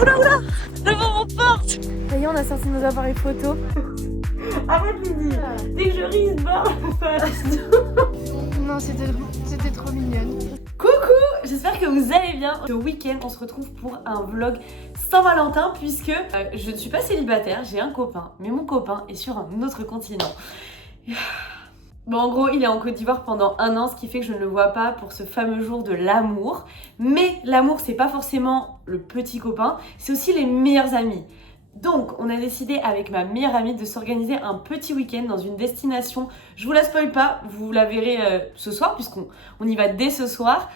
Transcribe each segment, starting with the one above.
Oula, devant mon porte. Ça y est, on a sorti nos appareils photo. Arrête Lydie, dès que je ris, il se barre. Non, c'était trop mignonne. Coucou, j'espère que vous allez bien. Ce week-end, on se retrouve pour un vlog Saint-Valentin puisque je ne suis pas célibataire, j'ai un copain, mais mon copain est sur un autre continent. Bon, en gros, il est en Côte d'Ivoire pendant 1 an, ce qui fait que je ne le vois pas pour ce fameux jour de l'amour. Mais l'amour, c'est pas forcément le petit copain, c'est aussi les meilleurs amis. Donc, on a décidé avec ma meilleure amie de s'organiser un petit week-end dans une destination. Je vous la spoil pas, vous la verrez ce soir, puisqu'on y va dès ce soir.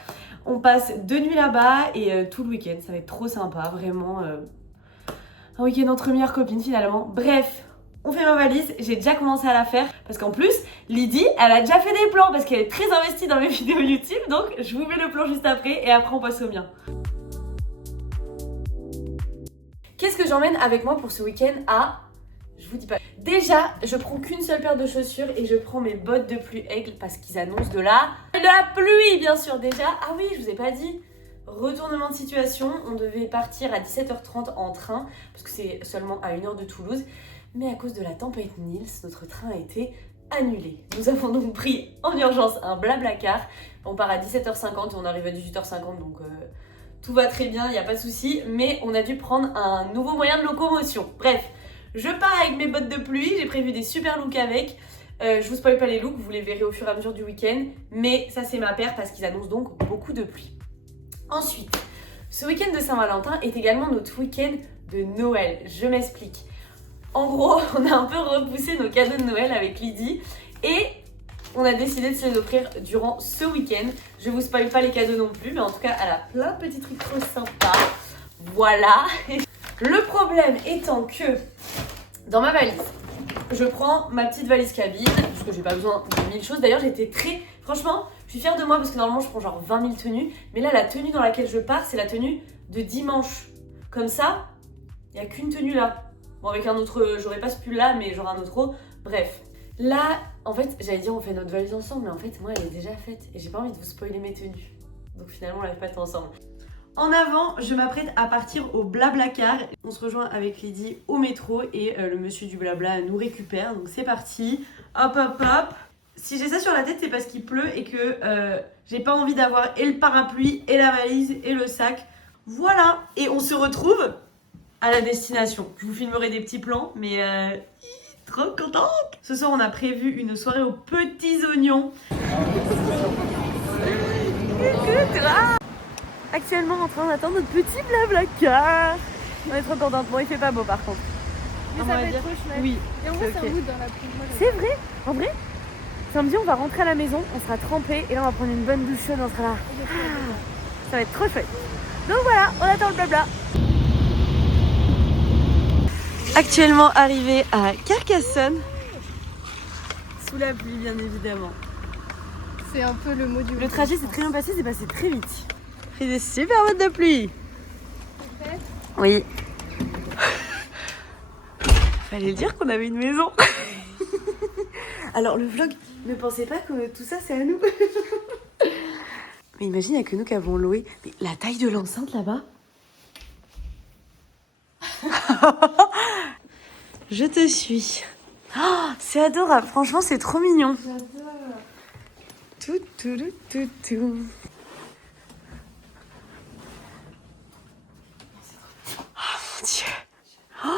On passe 2 nuits là-bas et tout le week-end, ça va être trop sympa, vraiment. Un week-end entre meilleures copines finalement. Bref. On fait ma valise, j'ai déjà commencé à la faire parce qu'en plus, Lydie, elle a déjà fait des plans parce qu'elle est très investie dans mes vidéos YouTube, donc je vous mets le plan juste après et après on passe au mien. Qu'est-ce que j'emmène avec moi pour ce week-end à... Je vous dis pas. Déjà, je prends qu'une seule paire de chaussures et je prends mes bottes de pluie aigle parce qu'ils annoncent de la pluie bien sûr déjà. Ah oui, je vous ai pas dit. Retournement de situation, on devait partir à 17h30 en train parce que c'est seulement à 1 heure de Toulouse. Mais à cause de la tempête Nils, notre train a été annulé. Nous avons donc pris en urgence un Blablacar. On part à 17h50 et on arrive à 18h50, donc tout va très bien, il n'y a pas de souci. Mais on a dû prendre un nouveau moyen de locomotion. Bref, je pars avec mes bottes de pluie, j'ai prévu des super looks avec. Je vous spoil pas les looks, vous les verrez au fur et à mesure du week-end. Mais ça c'est ma paire parce qu'ils annoncent donc beaucoup de pluie. Ensuite, ce week-end de Saint-Valentin est également notre week-end de Noël. Je m'explique. En gros, on a un peu repoussé nos cadeaux de Noël avec Lydie et on a décidé de se les offrir durant ce week-end. Je vous spoil pas les cadeaux non plus, mais en tout cas, elle a plein de petits trucs trop sympas. Voilà. Le problème étant que dans ma valise, je prends ma petite valise cabine, parce que j'ai pas besoin de 1000 choses. D'ailleurs, j'étais très... Franchement, je suis fière de moi parce que normalement, je prends genre 20 000 tenues. Mais là, la tenue dans laquelle je pars, c'est la tenue de dimanche. Comme ça, il n'y a qu'une tenue là. Bon, avec un autre, j'aurais pas ce pull là, mais genre un autre haut. Bref. Là, en fait, j'allais dire on fait notre valise ensemble, mais en fait, moi, elle est déjà faite. Et j'ai pas envie de vous spoiler mes tenues. Donc finalement, on la fait pas tout ensemble. En avant, je m'apprête à partir au Blablacar. On se rejoint avec Lydie au métro et le monsieur du Blabla nous récupère. Donc c'est parti. Hop, hop, hop. Si j'ai ça sur la tête, c'est parce qu'il pleut et que j'ai pas envie d'avoir et le parapluie, et la valise, et le sac. Voilà. Et on se retrouve à la destination. Je vous filmerai des petits plans, mais trop contente. Ce soir, on a prévu une soirée aux petits oignons. Actuellement en train d'attendre notre petit Blablacar. On est trop contente. Bon, il fait pas beau par contre. Mais ça va être trop chouette. Oui. Et en vrai, c'est un mood dans la pluie. C'est vrai. En vrai, samedi, on va rentrer à la maison, on sera trempés et là, on va prendre une bonne douche chaude, on sera là. Ça va être trop chouette. Donc voilà, on attend le blabla. Actuellement arrivé à Carcassonne. Sous la pluie, bien évidemment. C'est un peu le mot du... Le trajet s'est très bien passé, c'est passé très vite. J'ai des super bottes de pluie. Oui. Fallait le dire qu'on avait une maison. Alors le vlog, ne pensez pas que tout ça c'est à nous. Mais imagine, il n'y a que nous qui avons loué. Mais la taille de l'enceinte là-bas. Je te suis. Oh, c'est adorable, franchement c'est trop mignon. J'adore. Tout, tout, tout, tout. Oh mon Dieu. Oh,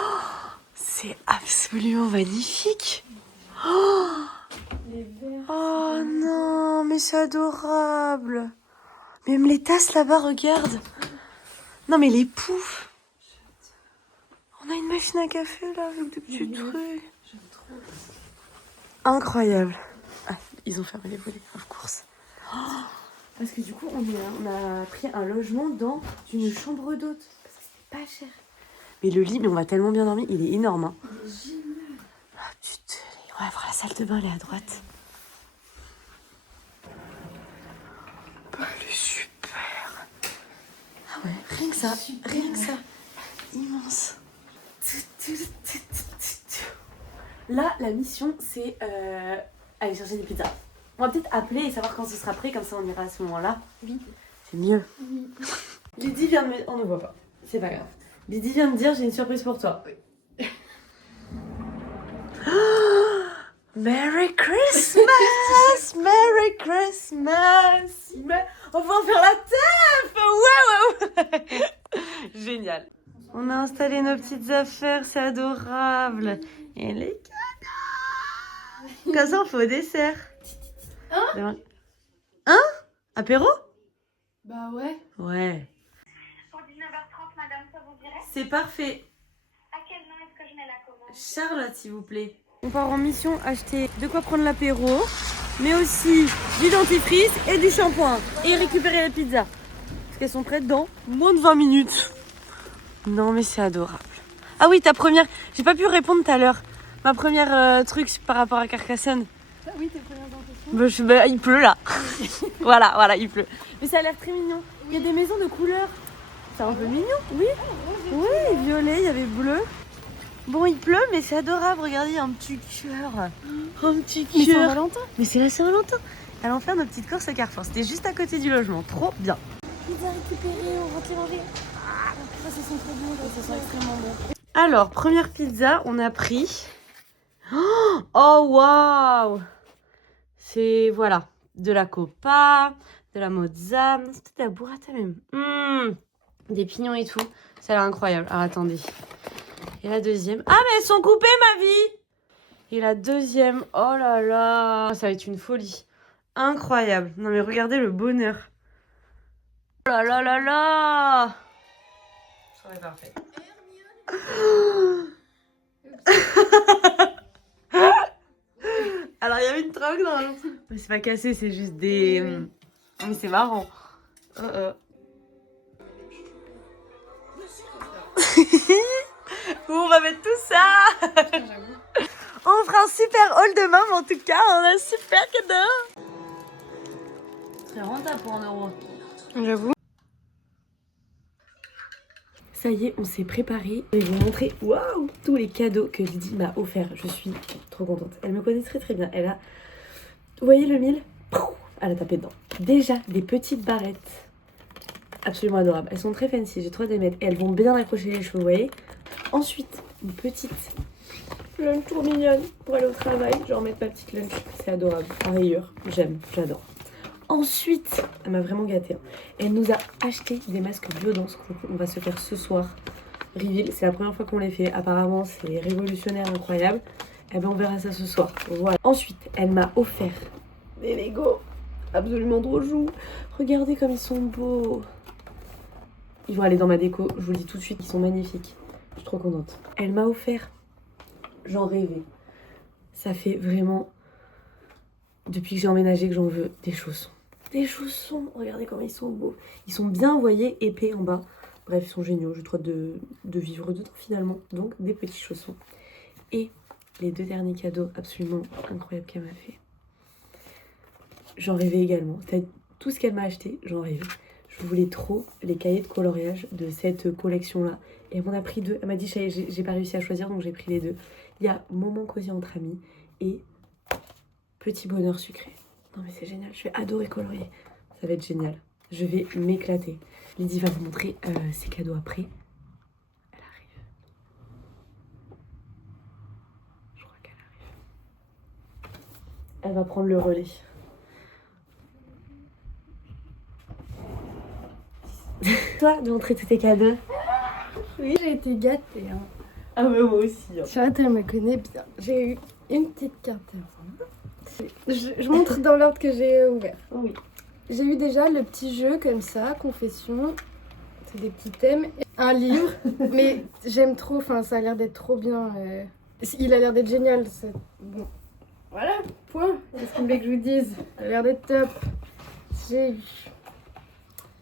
c'est absolument magnifique. Oh, oh non, mais c'est adorable. Même les tasses là-bas, regarde. Non mais les poufs. On a une machine à café là avec des petits trucs. Incroyable. Ah, ils ont fermé les volets, of course. Oh, parce que du coup, on a pris un logement dans une chambre d'hôte. Parce que c'était pas cher. Mais le lit, mais on va tellement bien dormir, il est énorme. Hein. Il est génial. Ah putain, on va voir la salle de bain, elle est à droite. Bah, elle est super. Ah ouais, rien que ça, rien que ça. Immense. Là, la mission, c'est aller chercher des pizzas. On va peut-être appeler et savoir quand ce sera prêt, comme ça on ira à ce moment-là. Oui. C'est mieux. Oui. Lydie vient de me... On ne voit pas, c'est pas grave. Lydie vient de dire j'ai une surprise pour toi. Oui. Merry Christmas! Merry Christmas! On va en faire la teuf! Ouais! Génial. On a installé nos petites affaires, c'est adorable. Et les cadeaux! Comme ça, on fait au dessert. Hein? Hein? Apéro? Bah ouais. Ouais. Pour 19h30, madame, ça vous dirait? C'est parfait. À quel nom est-ce que je mets la commande? Charlotte, s'il vous plaît. On part en mission acheter de quoi prendre l'apéro, mais aussi du dentifrice et du shampoing. Et récupérer la pizza. Parce qu'elles sont prêtes dans Moins de 20 minutes. Non, mais c'est adorable. Ah oui, ta première... J'ai pas pu répondre tout à l'heure. Ma première truc par rapport à Carcassonne. Ah oui, tes premières impressions. Il pleut là. voilà, il pleut. Mais ça a l'air très mignon. Il y a des maisons de couleurs. C'est un peu mignon, oui. Oui, violet, il y avait bleu. Bon, il pleut, mais c'est adorable. Regardez, il y a un petit cœur. Un petit Mais c'est cœur. Valentin. Mais c'est la Saint-Valentin. Allons faire nos petites courses au Carrefour. C'était juste à côté du logement. Trop bien. Pizza récupérée, on rentre les manger. Ah, ça sent trop bon, ça sent extrêmement bon. Alors, première pizza, on a pris... Oh, waouh! C'est, voilà, de la copa, de la mozza, c'était de la burrata même. Des pignons et tout. Ça a l'air incroyable. Alors, attendez. Et la deuxième... Ah, mais elles sont coupées, ma vie! Et la deuxième... Oh là là! Ça va être une folie. Incroyable. Non, mais regardez le bonheur. Oh là là là là! Ça va être parfait. Alors il y avait une troque dans le... Mais c'est pas cassé, c'est juste des... Mais c'est marrant. Où on va mettre tout ça? On fera un super haul demain, mais en tout cas, on a un super cadeau. Très rentable pour 1 euro. J'avoue. Ça y est, on s'est préparé. Je vais vous montrer, waouh, tous les cadeaux que Lydie m'a offerts. Je suis trop contente. Elle me connaît très très bien. Elle a, vous voyez le mille? Elle a tapé dedans. Déjà, des petites barrettes. Absolument adorables. Elles sont très fancy, j'ai trop d'aimer. Et elles vont bien accrocher les cheveux, vous voyez. Ensuite, une petite lunch trop mignonne pour aller au travail. Je vais remettre ma petite lunch. C'est adorable. En rayure. J'aime, j'adore. Ensuite, elle m'a vraiment gâtée. Elle nous a acheté des masques Biodance qu'on va se faire ce soir. Reveal, c'est la première fois qu'on les fait. Apparemment, c'est révolutionnaire, incroyable. Et ben on verra ça ce soir. Voilà. Ensuite, elle m'a offert des Lego absolument trop joues. Regardez comme ils sont beaux. Ils vont aller dans ma déco, je vous le dis tout de suite, ils sont magnifiques. Je suis trop contente. Elle m'a offert, j'en rêvais. Ça fait vraiment, depuis que j'ai emménagé, que j'en veux des chaussons. Des chaussons, regardez comment ils sont beaux. Ils sont bien, vous voyez, épais en bas. Bref, ils sont géniaux, j'ai trop hâte de vivre dedans finalement. Donc, des petits chaussons. Et les 2 derniers cadeaux absolument incroyables qu'elle m'a fait. J'en rêvais également. Tout ce qu'elle m'a acheté, j'en rêvais. Je voulais trop les cahiers de coloriage de cette collection-là. Et elle m'en a pris 2. Elle m'a dit, j'ai pas réussi à choisir, donc j'ai pris les 2. Il y a Moment cosy entre amis et Petit bonheur sucré. Non mais c'est génial, je vais adorer colorier. Ça va être génial. Je vais m'éclater. Lydie va vous montrer ses cadeaux après. Elle arrive. Je crois qu'elle arrive. Elle va prendre le relais. Toi, de montrer tous tes cadeaux. Oui, j'ai été gâtée. Hein. Ah mais moi aussi. Hein. Charlotte, elle me connaît bien. J'ai eu une petite carte. Je montre dans l'ordre que j'ai ouvert. Oui. J'ai eu déjà le petit jeu comme ça, confession. C'est des petits thèmes. Un livre, mais j'aime trop, enfin ça a l'air d'être trop bien. Il a l'air d'être génial. Bon. Voilà, point. Qu'est-ce que vous voulez que je vous dise? Il a l'air d'être top. J'ai eu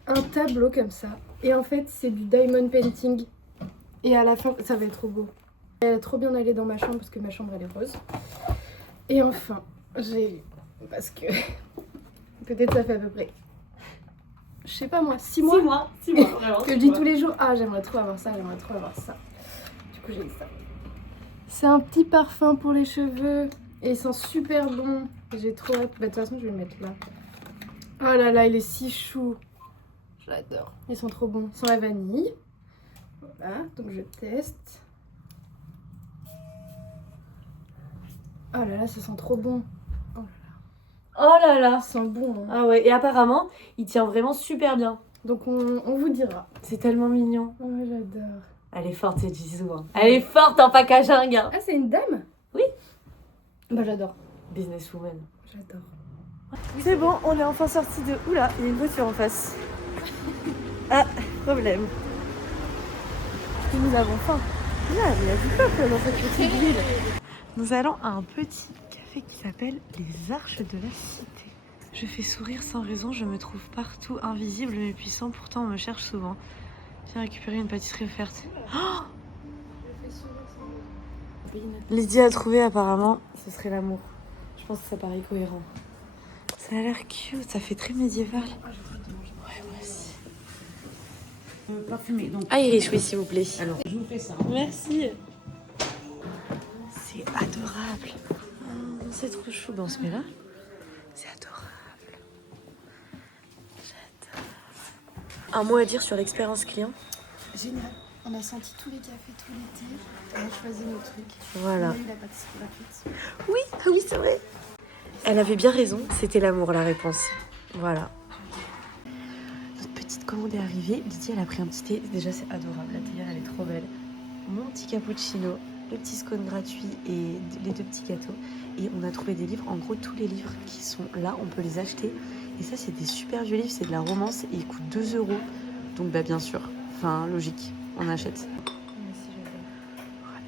un tableau comme ça. Et en fait, c'est du diamond painting. Et à la fin, ça va être trop beau. Elle est trop bien allée dans ma chambre parce que ma chambre elle est rose. Et enfin, j'ai eu, parce que peut-être ça fait à peu près, je sais pas moi, 6 mois. 6 mois, vraiment. Que je dis tous les jours, ah j'aimerais trop avoir ça, j'aimerais trop avoir ça. Du coup j'ai eu ça. C'est un petit parfum pour les cheveux et il sent super bon. J'ai trop hâte. Bah, de toute façon je vais le mettre là. Oh là là, il est si chou. J'adore. Ils sont trop bons. Sans la vanille. Voilà, donc je teste. Oh là là, ça sent trop bon. Oh là là. Ça sent bon. Hein. Ah ouais, et apparemment, il tient vraiment super bien. Donc on vous dira. C'est tellement mignon. Oh, j'adore. Elle est forte, cette Jisoo. Hein. Elle est forte en packaging. Hein. Ah, c'est une dame? Oui. Bah j'adore. Businesswoman. J'adore. C'est bon, on est enfin sorti de... Oula, il y a une voiture en face. Ah, problème. Et nous avons faim. Là, il y a du peuple dans cette petite ville. Nous allons à un petit café qui s'appelle les Arches de la Cité. Je fais sourire sans raison, je me trouve partout, invisible mais puissant, pourtant on me cherche souvent. J'ai récupéré une pâtisserie offerte. Oh, Lydie a trouvé apparemment, ce serait l'amour. Je pense que ça paraît cohérent. Ça a l'air cute, ça fait très médiéval. Ouais, moi aussi. Parfumé, donc. Irish, oui, s'il vous plaît. Alors, je vous fais ça. Merci. C'est adorable. Oh, c'est trop chou dans ce met là. C'est adorable. J'adore. Un mot à dire sur l'expérience client? Génial. On a senti tous les cafés tout l'été. On a choisi nos trucs. Voilà. On a eu la pâtisserie gratuite. Oui, ah oui, c'est vrai. Elle avait bien raison, c'était l'amour la réponse. Voilà. Notre petite commande est arrivée. Lydie, elle a pris un petit thé. Déjà, c'est adorable. La théière, elle est trop belle. Mon petit cappuccino, le petit scone gratuit et les 2 petits gâteaux. Et on a trouvé des livres. En gros, tous les livres qui sont là, on peut les acheter. Et ça, c'est des super vieux livres. C'est de la romance et ils coûtent 2 €. Donc, bah, bien sûr. Enfin, logique. On achète.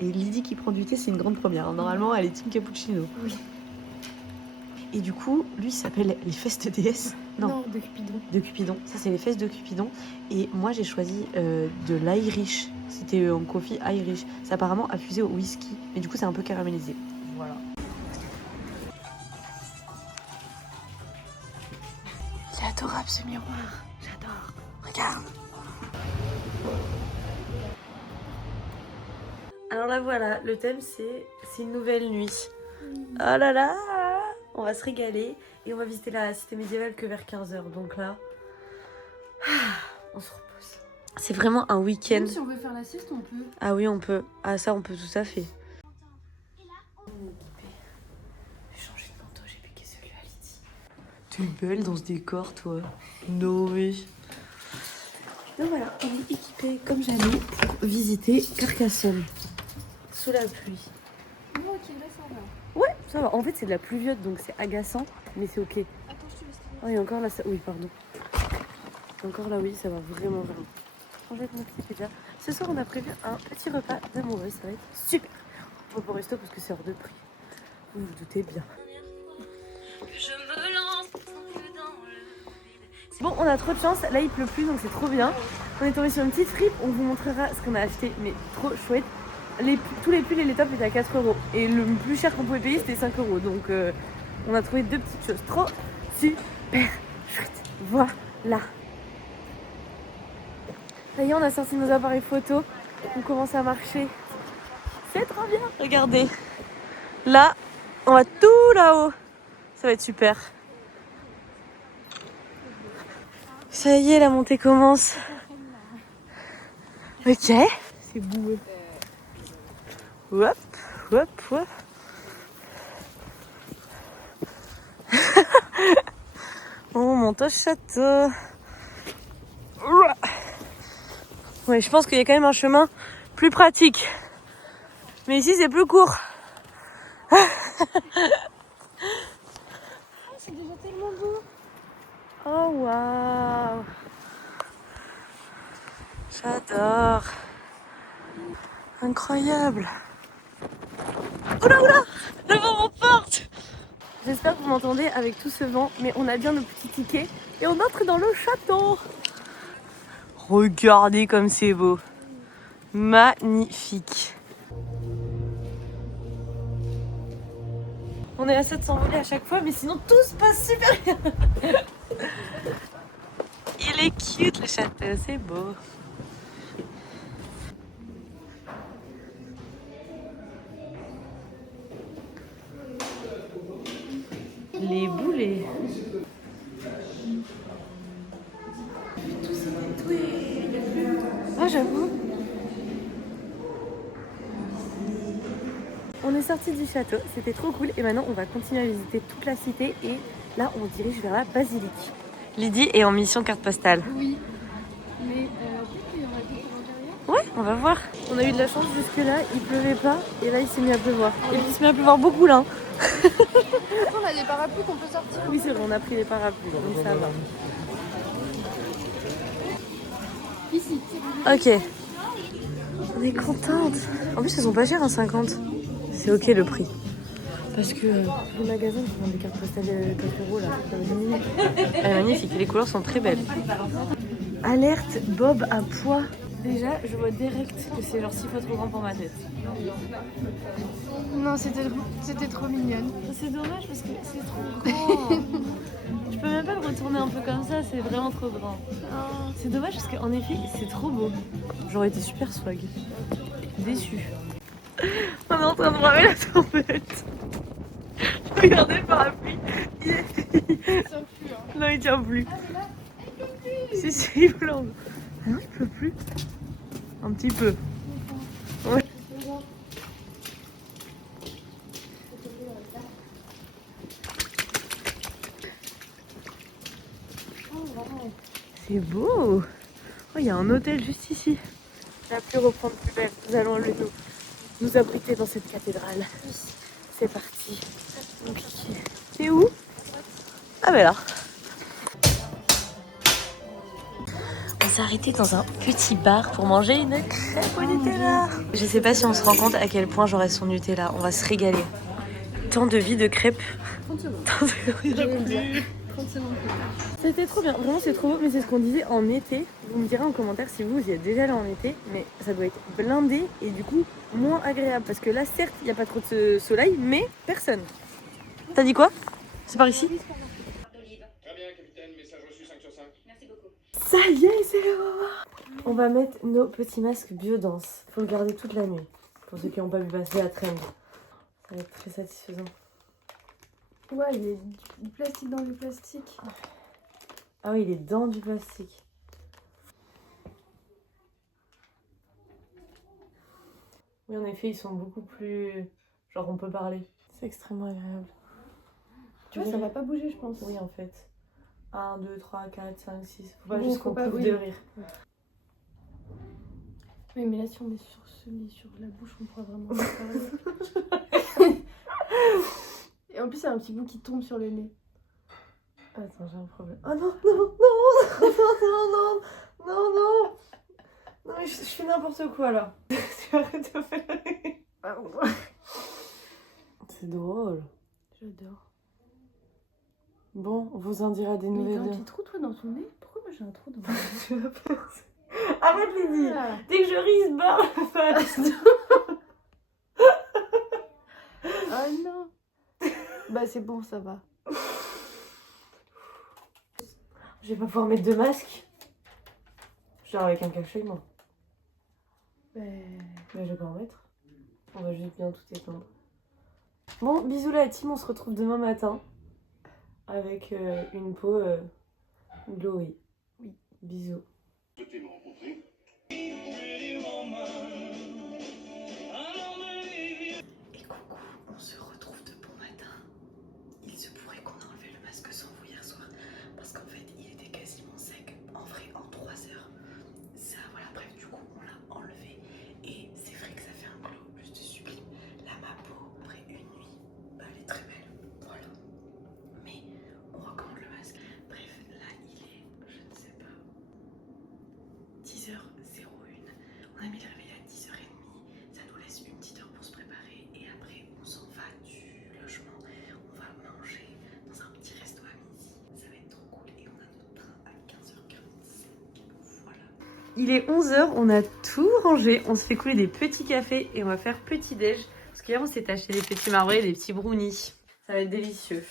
Et Lydie qui prend du thé, c'est une grande première. Normalement, elle est team cappuccino. Oui. Et du coup, lui, il s'appelle les fesses de déesse. Non, de Cupidon. de Cupidon. Ça, c'est les fesses de Cupidon. Et moi, j'ai choisi de l'Irish. C'était en coffee Irish. C'est apparemment infusé au whisky. Mais du coup, c'est un peu caramélisé. Voilà. Il est adorable, ce miroir. J'adore. Regarde. Alors là, voilà. Le thème, c'est une nouvelle nuit. Oh là là. On va se régaler. Et on va visiter la cité médiévale que vers 15h. Donc là, on se repose. C'est vraiment un week-end. Même si on veut faire la sieste, on peut. Ah oui, on peut. Ah ça, on peut tout à fait. J'ai changé de manteau, j'ai piqué celui à Lydie. T'es belle dans ce décor, toi. No way. Donc voilà, on est équipés comme jamais pour visiter Carcassonne. Sous la pluie. Ok, là ça va. Ouais, ça va. En fait, c'est de la pluviote, donc c'est agaçant, mais c'est ok. Attends, je te laisse. Oh, et encore là, ça... oui, pardon. Encore là, oui, ça va vraiment, vraiment. En fait, mon petit pizza. Ce soir, on a prévu un petit repas d'amoureux, ça va être super. On va pas au resto parce que c'est hors de prix. Vous vous doutez bien. Bon, on a trop de chance. Là, il pleut plus, donc c'est trop bien. On est tombé sur une petite fripe. On vous montrera ce qu'on a acheté, mais trop chouette. Tous les pulls et les tops étaient à 4 €. Et le plus cher qu'on pouvait payer, c'était 5 €. Donc, on a trouvé 2 petites choses trop super chouettes. Voilà. Ça y est, on a sorti nos appareils photo. On commence à marcher. C'est trop bien. Regardez. Là, on va tout là-haut. Ça va être super. Ça y est, la montée commence. Ok. C'est boueux. Hop, hop, hop. On monte au château. Ouais, je pense qu'il y a quand même un chemin plus pratique. Mais ici, c'est plus court. C'est déjà tellement beau. Oh, waouh. J'adore. Incroyable. Oula, oula, le vent m'emporte. J'espère que vous m'entendez avec tout ce vent, mais on a bien nos petits tickets et on entre dans le château. Regardez comme c'est beau. Magnifique. On est à ça de s'envoler à chaque fois, mais sinon tout se passe super bien. Il est cute le château, c'est beau. Les boulets. Ah, j'avoue. On est sorti du château, c'était trop cool et maintenant on va continuer à visiter toute la cité et là on dirige vers la basilique. Lydie est en mission carte postale. Oui. Mais peut-être qu'il y aura des courants derrière. Ouais, on va voir. On a eu de la chance jusque là, il pleuvait pas et là il s'est mis à pleuvoir. Et puis il s'est mis à pleuvoir beaucoup là. On a des parapluies qu'on peut sortir. Oui c'est vrai, on a pris les parapluies donc ça va. Ici. Ok. On est contente. En plus elles sont pas chères à 50. C'est ok le prix. Parce que les magasins qui vendent des cartes postales 4 € là, elle est magnifique, les couleurs sont très belles. Alerte Bob à poids. Déjà, je vois direct que c'est genre 6 fois trop grand pour ma tête. Non, c'était trop mignonne. C'est dommage parce que c'est trop grand. Je peux même pas le retourner un peu comme ça, c'est vraiment trop grand. C'est dommage parce qu'en effet, c'est trop beau. J'aurais été super swag. Déçue. On est en train de braver la tempête. Regardez le parapluie. Non, il tient plus. Si, il plombe. Ah non, il pleut plus. Un petit peu. Ouais. C'est beau. Oh, il y a un hôtel juste ici. La pluie reprend de plus belle. Nous allons nous abriter dans cette cathédrale. C'est parti. C'est où? Ah ben là. On s'est arrêté dans un petit bar pour manger une crêpe au Nutella. Je sais pas si on se rend compte à quel point j'aurai son Nutella. On va se régaler. Tant de vie de crêpes. 30 secondes. Tant de... 30 secondes. C'était trop bien, vraiment c'est trop beau, mais c'est ce qu'on disait en été. Vous me direz en commentaire si vous y êtes déjà allé en été, mais ça doit être blindé et du coup moins agréable. Parce que là certes il n'y a pas trop de soleil, mais personne. T'as dit quoi? C'est par ici? Très bien, capitaine, message reçu 5 sur 5. Merci beaucoup. Ça y est, c'est le moment. On va mettre nos petits masques biodanse. Faut le garder toute la nuit. Pour ceux qui n'ont pas vu passer la trend. Ça va être très satisfaisant. Ouais, il est du plastique dans du plastique. Ah oui, il est dans du plastique. Oui, en effet, ils sont beaucoup plus... Genre, on peut parler. C'est extrêmement agréable. Tu vois, ça va pas bouger, je pense. Oui, en fait. 1, 2, 3, 4, 5, 6. Faut pas Bon, juste faut qu'on pas, pouffe oui. de rire. Oui, mais là, si on est sur ce lit, sur la bouche, on pourra vraiment pas parler. Et en plus, il y a un petit bout qui tombe sur le nez. Attends, j'ai un problème. Oh non, non, non, non, non, non, non, non. Non, mais je fais n'importe quoi, là. Tu arrêtes de faire... C'est drôle. J'adore. Bon, on vous en dira des Mais nouvelles. t'as un petit trou, toi, dans ton nez? Pourquoi moi, j'ai un trou dans mon nez? Tu vas percer. Arrête, Lydie. Ah. Dès que je ris, il se barre la face. Ah non. Bah, c'est bon, ça va. Je vais pas pouvoir mettre de masque. Genre avec un cache-œil, non. Mais je vais pas en mettre. On va juste bien tout éteindre. Bon, bisous la team, on se retrouve demain matin. Avec une peau glowy. Oui, bisous. Souhaitez me rencontrer? Et coucou, on se retrouve de bon matin. Il se pourrait qu'on a enlevé le masque sans vous hier soir. Parce qu'en fait, il était quasiment sec. En vrai, en 3 heures. Ça, voilà, bref, du coup, on l'a enlevé. Et c'est vrai que ça fait un glow juste sublime. Là, ma peau, après une nuit, bah, elle est très belle. Voilà. Mais on recommande le masque. Bref, là, il est, je ne sais pas, 10h01. On a mis le réveil à 10h30. Ça nous laisse une petite heure pour se préparer. Et après, on s'en va du logement. On va manger dans un petit resto à midi. Ça va être trop cool. Et on a notre train à 15h45. Voilà. Il est 11h, on a tout rangé. On se fait couler des petits cafés et on va faire petit déj. Parce qu'hier, on s'est acheté des petits marbrés et des petits brownies. Ça va être délicieux.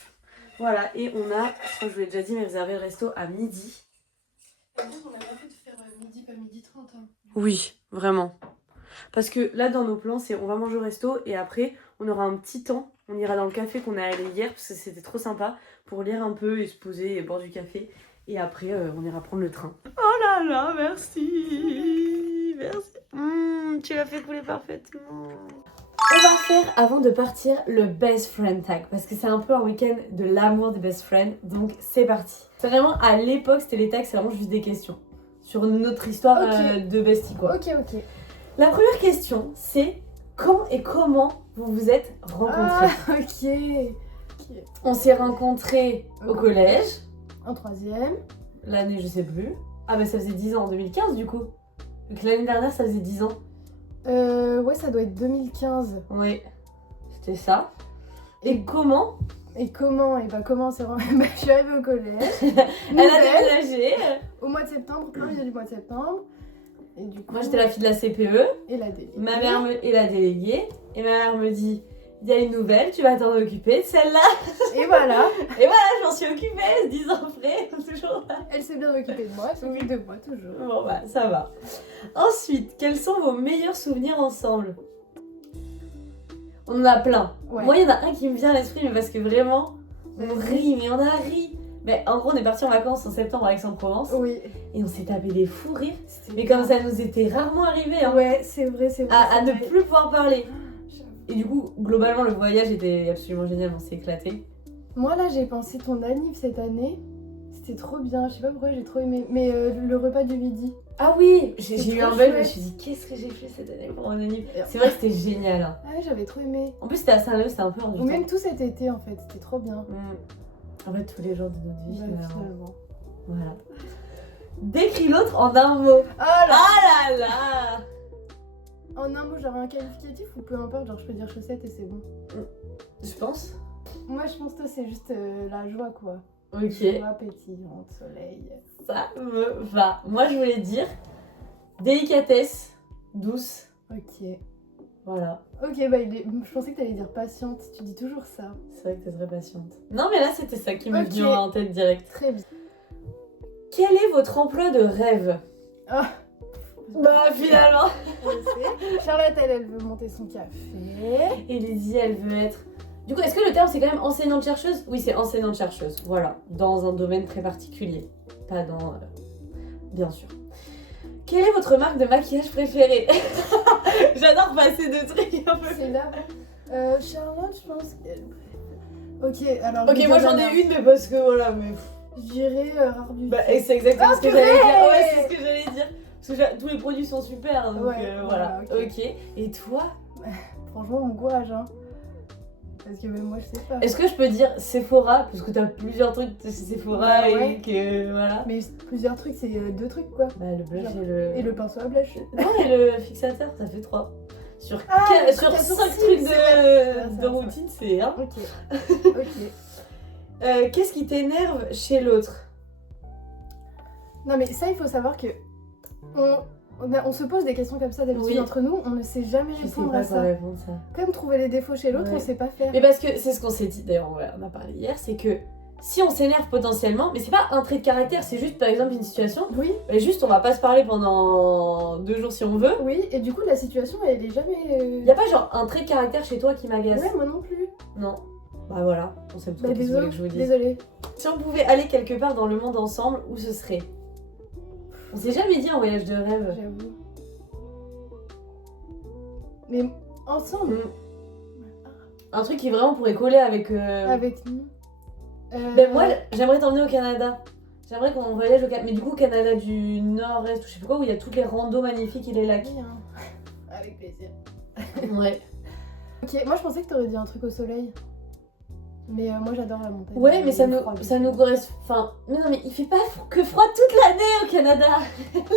Voilà, et on a, je crois que je vous l'ai déjà dit, mais réservé le resto à midi. Et donc, on a pas fait de faire midi, pas midi 30. Hein. Oui, vraiment. Parce que là, dans nos plans, c'est on va manger au resto et après, on aura un petit temps. On ira dans le café qu'on est allé hier parce que c'était trop sympa pour lire un peu et se poser et boire du café. Et après, on ira prendre le train. Oh là là, merci. Merci. Tu l'as fait couler parfaitement. On va faire, avant de partir, le best friend tag. Parce que c'est un peu un week-end de l'amour des best friends. Donc c'est parti. C'est vraiment, à l'époque, c'était les tags, c'est vraiment juste des questions. Sur notre histoire de bestie, quoi. Ok. La première question, c'est quand et comment vous vous êtes rencontrés? Ok. On s'est rencontrés au collège. En 3e. L'année, je sais plus. Ah bah ça faisait 10 ans, en 2015 du coup. Donc l'année dernière, ça faisait 10 ans. Ouais, ça doit être 2015. Oui, c'était ça. Et comment? Et comment? Et bah comment c'est vraiment... Bah, je suis arrivée au collège. Elle a déménagé. Au mois de septembre, plein milieu du mois de septembre. Et du coup... Moi j'étais la fille de la CPE. Et la déléguée. Ma mère est la déléguée. Et ma mère me dit, il y a une nouvelle, tu vas t'en occuper de celle-là. Et voilà. Et voilà, je m'en suis occupée 10 ans après, toujours là. Elle s'est bien occupée de moi, elle s'occupe de moi toujours. Bon bah ça va. Ensuite, quels sont vos meilleurs souvenirs ensemble? On en a plein. Ouais. Moi, il y en a un qui me vient à l'esprit, mais parce que vraiment, on rit, mais on a ri. Mais en gros, on est parti en vacances en septembre à Aix-en-Provence Oui. et on s'est tapé des fous rires. C'était Mais bien. comme ça nous était rarement arrivé, hein, Ouais, c'est vrai. à ne c'est vrai. plus pouvoir parler. Et du coup, globalement, le voyage était absolument génial, on s'est éclaté. Moi là, j'ai pensé ton anniv cette année. C'était trop bien, je sais pas pourquoi j'ai trop aimé. Mais le repas du midi. Ah oui, C'est j'ai eu trop un bug, je me chouette. suis dit, qu'est-ce que j'ai fait cette année pour mon anniv? C'est vrai que c'était génial. Hein. Ah ouais, j'avais trop aimé. En plus, c'était à Saint-Leu, c'était un peu hors du Ou temps. même tout cet été en fait, c'était trop bien. En fait, tous les jours de notre vie, Ouais, finalement. finalement. Voilà. Décris l'autre en un mot. Ah là. Ah là là. En un mot, genre un qualificatif ou peu importe, genre je peux dire chaussettes et c'est bon. Je pense. Moi je pense que c'est juste la joie quoi. Ok, Joie pétillante, soleil. ça me va. Moi, je voulais dire délicatesse, douce. Ok. Voilà. Ok, bah je pensais que t'allais dire patiente, tu dis toujours ça. C'est vrai que t'es très patiente. Non, mais là, c'était ça qui m'est Ok. venu en tête direct. Très bien. Quel est votre emploi de rêve? Ah. Bah, finalement. Je sais. Charlotte, elle veut monter son café. Et Lizzie, elle veut être. Du coup, est-ce que le terme c'est quand même enseignante-chercheuse? Oui, c'est enseignante-chercheuse. Voilà. Dans un domaine très particulier. Pas dans. Bien sûr. Quelle est votre marque de maquillage préférée? J'adore passer de trucs un peu. C'est là. Charlotte, je pense que. Ok, alors. Ok, moi j'en ai une, mais parce que voilà, mais. Je dirais Rare Beauty. Bah, et c'est exactement Ah, ce que purée. j'allais dire. Ouais, c'est ce que j'allais dire. Parce que tous les produits sont super, donc Ouais, voilà. voilà, Ok. Et toi? Franchement, mon courage, hein. Parce que même moi, je sais pas. Est-ce que je peux dire Sephora? Parce que t'as plusieurs trucs de chez Sephora Bah, et ouais. que voilà. Mais plusieurs trucs, c'est 2 trucs quoi. Bah, le blush Genre. et le. Et le pinceau à blush. Non, et le fixateur, ça fait 3. Sur, Ah, le sur truc à 5 sourcils, trucs c'est vrai. de Ça. routine, c'est 1. Ok. Ok. Qu'est-ce qui t'énerve chez l'autre? Non, mais ça, il faut savoir que. On se pose des questions comme ça d'habitude Oui. entre nous, on ne sait jamais Je sais répondre pas à quoi ça. répondre ça. Comme trouver les défauts chez l'autre, Ouais. on sait pas faire. Mais parce que c'est ce qu'on s'est dit, d'ailleurs, on a parlé hier, c'est que si on s'énerve potentiellement, mais c'est pas un trait de caractère, c'est juste par exemple une situation, Oui, mais juste on va pas se parler pendant 2 jours si on veut. oui, et du coup, la situation, elle est jamais. Y a pas genre un trait de caractère chez toi qui m'agace? Ouais, moi non plus. Non. Bah voilà, on s'aime trop, Bah, qu'est-ce que vous voulez que je vous dise? désolée. Si on pouvait aller quelque part dans le monde ensemble, où ce serait? On s'est jamais dit un voyage de rêve. J'avoue. Mais ensemble, Un truc qui vraiment pourrait coller avec. avec nous. Ben moi, j'aimerais t'emmener au Canada. J'aimerais qu'on voyage au Canada. Mais du coup, Canada du Nord-Est, ou je sais pas quoi, où il y a toutes les randos magnifiques et les lacs. Oui, hein. Avec plaisir. Ouais. Ok, moi je pensais que t'aurais dit un truc au soleil. Mais moi j'adore la montagne. Ouais, mais ça Le nous, froid, ça nous correspond. Enfin, mais non, mais il fait pas que froid toute l'année au Canada.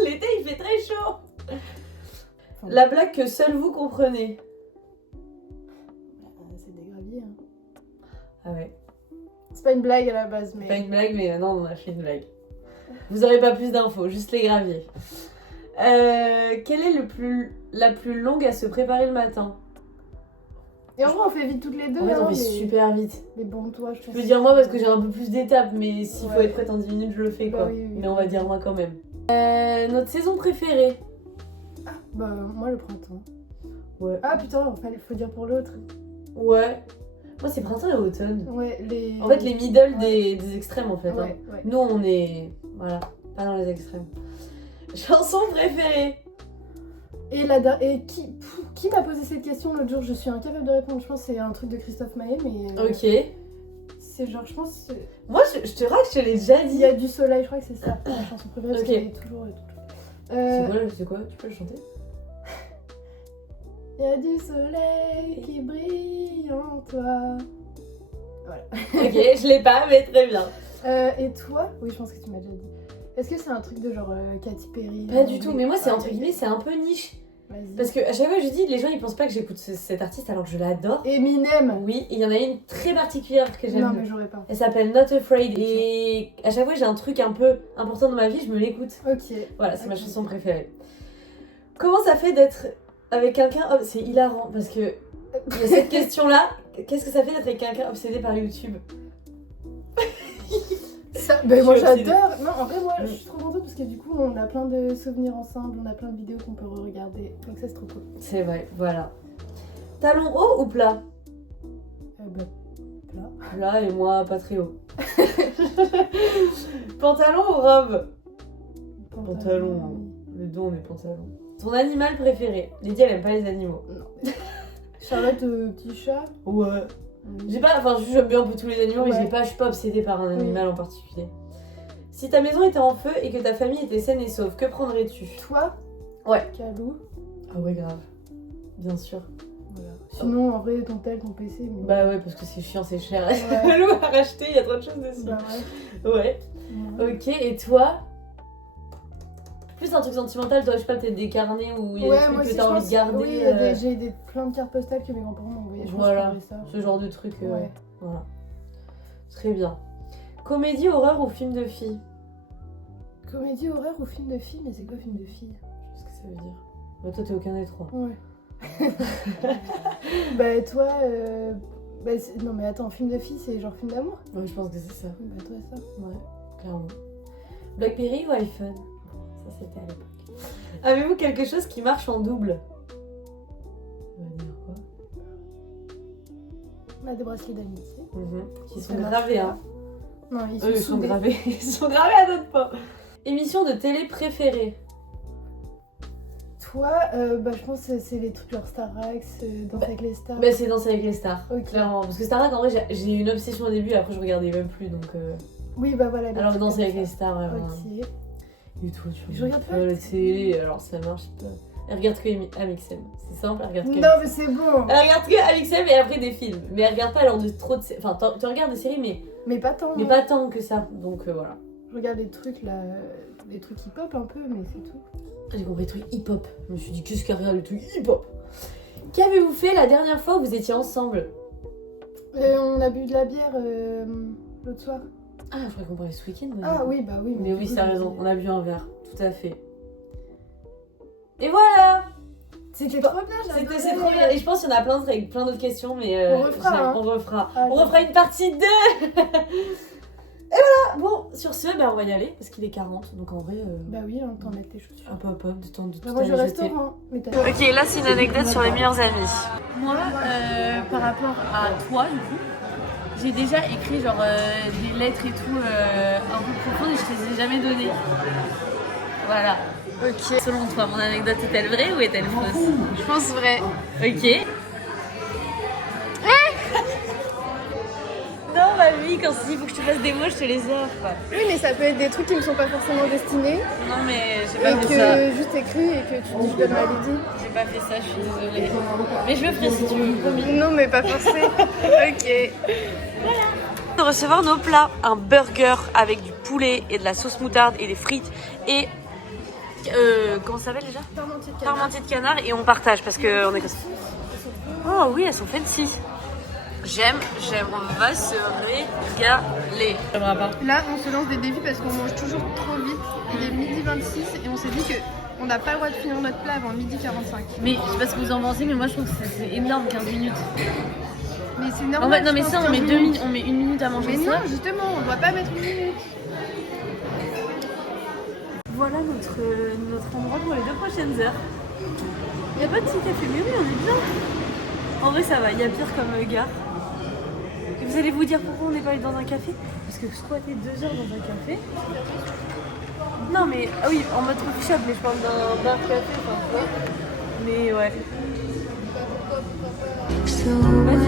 L'été, il fait très chaud. Enfin, La blague que seul vous comprenez. c'est des graviers. Hein. Ah ouais. C'est pas une blague à la base, mais. Pas une blague, mais non, on a fait une blague. Vous aurez pas plus d'infos, juste les graviers. Quelle est la plus longue à se préparer le matin? Et en vrai, on fait vite toutes les deux. En fait, on hein, fait mais... super vite. mais bon, toi, je Je pense. peux dire moi parce que j'ai un peu plus d'étapes, mais s'il faut Ouais. être prête en 10 minutes, je le fais Bah quoi. oui, oui, Mais on va oui. dire moi quand même. Notre saison préférée? Bah, moi le printemps. Ouais. Ah putain, faut dire pour l'autre. Ouais. Moi, c'est printemps et automne. Ouais, les. En fait, les middle Ouais. des extrêmes en fait. hein. Ouais, ouais. Nous, on est. Voilà, pas dans les extrêmes. Chanson préférée? Et qui m'a posé cette question l'autre jour? Je suis incapable de répondre. Je pense que c'est un truc de Christophe Maé, mais. Ok. C'est genre, je pense. Moi, je te crois que je te l'ai déjà Il dit. y a du soleil, je crois que c'est ça. Ma chanson préférée, parce Ok. qu'elle est toujours. C'est quoi? Tu peux le chanter? Il y a du soleil qui brille en toi. Voilà. Ok, je l'ai pas, mais très bien. Et toi? Oui, je pense que tu m'as déjà dit. Est-ce que c'est un truc de genre Katy Perry? Pas du tout, mais moi, c'est Ah, entre guillemets, c'est un peu niche. Vas-y. Parce que à chaque fois, je dis, les gens ils pensent pas que j'écoute cet artiste alors que je l'adore. Eminem! Oui, et il y en a une très particulière que j'aime. Non, mais j'aurais pas. Elle s'appelle Not Afraid. Et à chaque fois, j'ai un truc un peu important dans ma vie, je me l'écoute. Ok. Voilà, c'est ma Ok. chanson préférée. Comment ça fait d'être avec quelqu'un... Oh, c'est hilarant parce que il y a cette question-là. Qu'est-ce que ça fait d'être avec quelqu'un obsédé par YouTube? Ben moi Je suis j'adore! Non, en vrai, moi je suis trop contente parce que du coup, on a plein de souvenirs ensemble, on a plein de vidéos qu'on peut regarder. Donc ça, c'est trop cool. C'est vrai, voilà. Talon haut ou plat? Ben, là. Plat et moi pas très haut. Pantalon ou robe? Pantalon. Le dos, mais pantalon. Ton animal préféré? Lydie, elle aime pas les animaux. Non. Charlotte, petit chat. Ouais. J'ai pas, enfin, j'aime bien un peu tous les animaux, mais Ouais. je suis pas obsédée par un animal en particulier. Si ta maison était en feu et que ta famille était saine et sauve, que prendrais-tu? Toi? Ouais. Calou. Ah ouais, grave. Bien sûr. Voilà. Sinon, en vrai, ton tel, ton PC. Mais... Bah ouais, parce que c'est chiant, c'est cher. Ouais. Lou à racheter, il y a trop de choses dessus. Bah ouais. Ouais. Ouais. Ok, et toi? Plus un truc sentimental, toi, je sais pas, peut-être des carnets où il y a Ouais, des trucs moi que aussi, t'as je envie pense- de garder. Oui, il y a j'ai plein de cartes postales que mes grands-parents m'ont envoyées. Je pense que Voilà. je prendrais ça. Ce genre de truc. Ouais. Voilà. Très bien. Comédie, horreur ou film de filles? Comédie, horreur ou film de filles? Mais c'est quoi film de filles? Je sais ce que ça veut dire. Bah, toi, t'es aucun des trois. Ouais. Bah toi, non mais attends, film de filles, c'est genre film d'amour? Ouais, je pense que c'est ça. Bah toi ça. Ouais, clairement. Blackberry ou iPhone? Ça, c'était à l'époque. Avez-vous quelque chose qui marche en double? Ça veut dire quoi? On a des bracelets d'amitié. Qui Ça sont marche gravés, pas. hein. Non, ils sont Eux, ils sont soudés. gravés. Ils sont gravés à d'autres pas. Émission de télé préférée? Toi, bah je pense que c'est les trucs genre Starax, Danse avec les stars. Bah, c'est Danser avec les stars. Ok. Clairement. Parce que Starac, en vrai, j'ai eu une obsession au début, après, je regardais même plus. Donc, Oui, bah voilà. les alors que trucs Danser comme avec ça. les stars, vraiment. Ok. Et toi, tu Je regarde pas la la télé, alors ça marche pas. Elle regarde que Amixem. C'est simple, elle regarde que Non, mais c'est bon. Elle regarde que Amixem et après des films. Mais elle regarde pas alors de trop de séries. Enfin, tu regardes des séries, Mais pas tant. mais non. pas tant que ça. Donc voilà. Je regarde les trucs là, des trucs hip-hop un peu, mais c'est tout. J'ai compris le truc hip-hop. Je me suis dit, qu'est-ce qu'elle regarde le truc hip-hop? Qu'avez-vous fait la dernière fois où vous étiez ensemble? On a bu de la bière l'autre soir. Ah, je croyais qu'on parlait ce week-end. Ah oui, bah oui. Mais du oui, coup, t'as j'ai raison. dit- On a bu un verre. Tout à fait. Et voilà! C'était trop bien, j'adorais. C'est trop bien. Et je pense qu'il y en a plein d'autres avec plein d'autres questions, mais On refera, hein. on refera. Ah, On refera une partie 2. Et voilà. Bon, sur ce, on va y aller parce qu'il est 40. Donc en vrai, Bah oui, on t'en met tes chaussures. hop hop hop, de temps de Bah, moi je vais au restaurant. Mais t'as... Ok, là c'est une anecdote sur les meilleurs amis. Moi, par rapport à toi, du coup, j'ai déjà écrit genre des lettres et tout un peu profondes et je te les ai jamais données. Voilà. Ok. Selon toi, mon anecdote est-elle vraie ou est-elle fausse? Je pense vrai. Ok. Non, ma vie, quand il faut que je te fasse des mots, je te les offre. Oui, mais ça peut être des trucs qui ne sont pas forcément destinés. Non, mais j'ai Et pas fait ça. que juste écrit et que tu dis je donne à Lydie. J'ai pas fait ça, je suis désolée. Mais je le ferai si tu veux, promis. Non, mais pas forcé. Ok. De recevoir nos plats, un burger avec du poulet et de la sauce moutarde et des frites et comment ça s'appelle déjà? Parmentier de canard et on partage parce que on est comme ça. Oh oui, elles sont fancy. J'aime, on va se régaler. J'aimerais pas. Là, on se lance des défis parce qu'on mange toujours trop vite. Il est 12h26 et on s'est dit qu'on n'a pas le droit de finir notre plat avant 12h45. Mais je sais pas ce que vous en pensez, mais moi je trouve que c'est énorme, 15 minutes. Mais c'est En normal. fait, non, mais je ça, pense, on met 15 2 minutes, on met 1 minute à manger Mais ça. non, justement, on doit pas mettre 1 minute. Voilà notre endroit pour les 2 prochaines heures. Il n'y a pas de petit café, mais oui, on est bien. En vrai, ça va, il y a pire comme gare. Et vous allez vous dire pourquoi on n'est pas allé dans un café? Parce que squatter 2 heures dans un café. Non, mais ah oui, en mode coffee shop, mais je parle d'un bar café, enfin, tu vois. Mais ouais. Pourquoi pas. Vas-y.